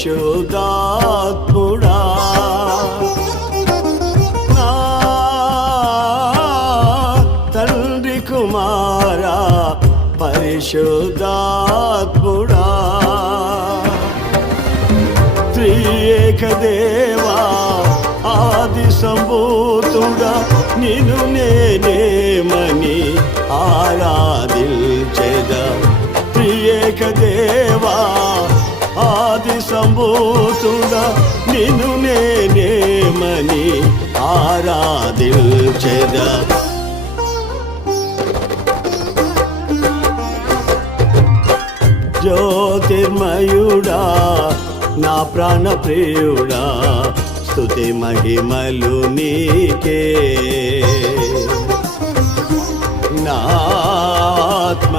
పరిశుద్ధాత్ముడా నా తండ్రి కుమారా పరిశుద్ధాత్ముడా త్రియేక దేవా ఆది సంభూతుడా నిన్ను నేనేమని ఆరాధించెదా త్రియేక దేవా ఆది సంభూతుడా నిన్ను నేనేమని ఆరాధించెదా జ్యోతిర్మయుడా నా ప్రాణ ప్రియుడా స్తుతి మహిమలు నీకే నా ఆత్మ